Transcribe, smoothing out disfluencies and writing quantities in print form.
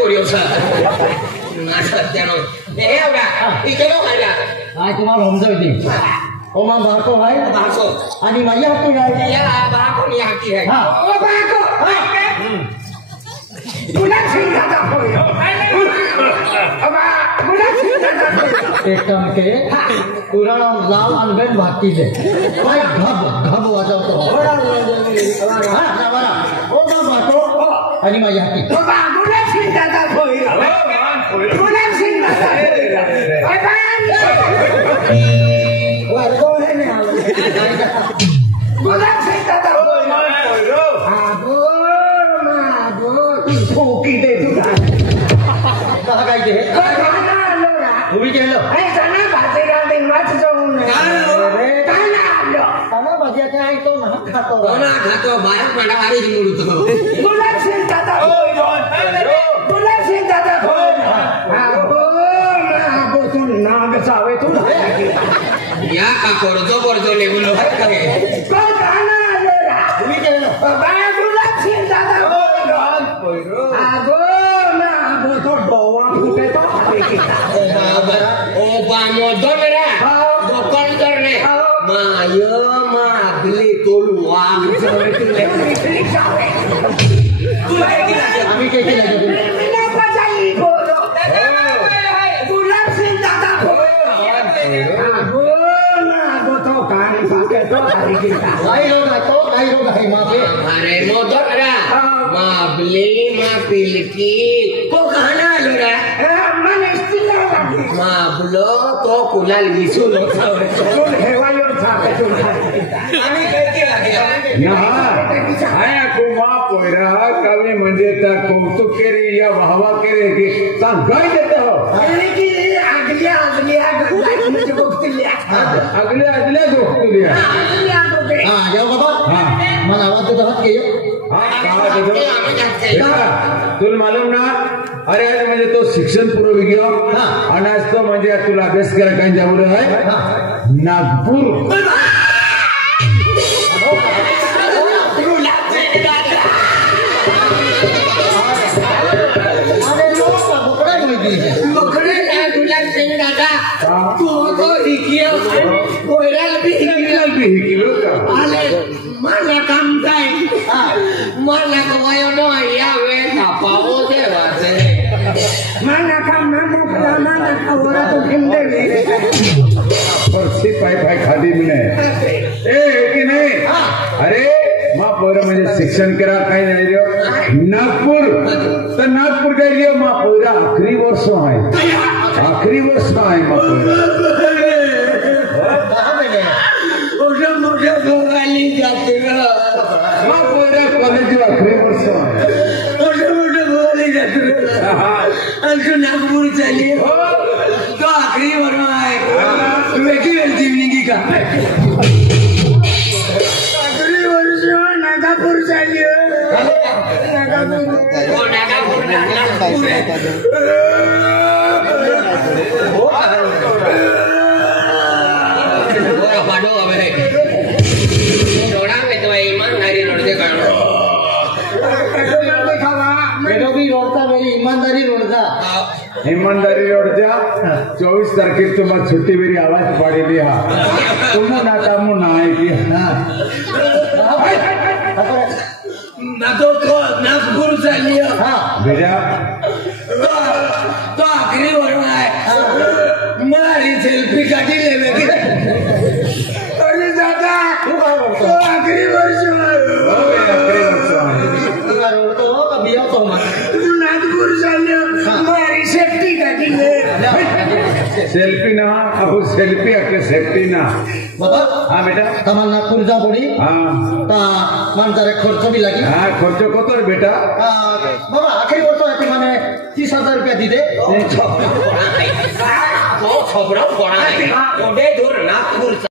कोरियो सा ना सत्यानो ए आवडा इकडे खायला काय तुम्हाला समजवली ओ मग बाको आहे बाको आणि माझी हत्ती आहे या बाको नी हत्ती आहे ओ बाको पुन्हा सिंगाचा कोरियो अबा पुन्हा सिंगाचा एक काम के पुराण लाव अनबेन भाती दे काय घब वाजवतो हा बरा ओ मग बाको आणि माझी हत्ती ओ बा पुन्हा सिंगाचा कोरियो पुन्हा सिंगाचा अबा वाजो है ना पुन्हा सिंगाचा कोरियो आगो मागो फोकी दे तुझा कहा काय ते उभी केलं अरे जाना भाजीला देवाच जाऊन अरे काना आलो मला भाज्या काय तो ना खातो बाहेर पडा अरे मुळतो गुलाब सिंग दादा होय गुलाब सिंग दादा होय आगो तू नाग सावे तू या का करतो लेवलो काय को काना आलो रा उभी केलं बाय गुलाब सिंग दादा होय आगो आगो तो डोवा फुटे तो ओ बामो दोमेरा दोकन करणे माय मागली तोलू वाग जरे तुले आम्ही काय केलं मिना बजाई बोलो गुलाब सिंग दादा आगो ना आगो तो कान फाके तो हरी गिता काही रोग आहे मागे अरे नो दोमेरा माबली मा पिलकी को खाना आलो रा मन स्थिर माबलो तो कुलाल विसुल चुल हेवायो छापे चुल आम्ही काय केला ना आया कुमा पोयरा कवी म्हणजे त्या कौतुक केरी या वाहवा केरे की सांग काय देत हो अरे की अगल्या म्हणजे बघतिल्या अगल्या गोष्टील्या हा जाऊ बाबा मला आवाज देत आहात की तुला मालूम ना अरे आज म्हणजे तो शिक्षण पूर्व गयो आणि आज तो म्हणजे तुला अभ्यास करा काय जाऊ आहे नागपूर मला काम काय मला कवायो नो या वे पावो देवाचे मला काम ना मोकळा मला कवरा तो भिंडे परसी पाय खाली मिळे ए की नाही अरे मा पोरं म्हणजे शिक्षण करा काय नाही रे नागपूर तर नागपूर काय रे मा पोरा आखरी वर्ष आहे मा पोरा मोठ्या गोगाली जाते मा पोरा कॉलेज आखरी वर्ष आहे मोठ्या गोगाली जाते आणि नागपूर चालली तो आखरी वर्ष आहे वेटी वेलची निघी का आखरी वर्ष नागपूर चालली ईमानदारी रोडच्या 24 तारखेक तुम्हाला छुट्टी वेरी आवाज पाडेली हा तुम्ही नाकामू नाही नागपूर चालली भेजा तो आखरी बरोबर आहे मारी सेल्फी काढी अरे दादा तो आखरी वर्ष तू नागपूर चालली मारी सेफ्टी काढी सेल्फी ना अब सेल्फी अके सेफ्टी ना हाँ बेटा तमाल नागपूर जा पड़ी हाँ मानतारे खर्च भी लगी हाँ खर्च कत रे बेटा बाबा आखिरी वर्ष है माने 30,000 रुपया दी दे खबरों पड़ा है नागपूर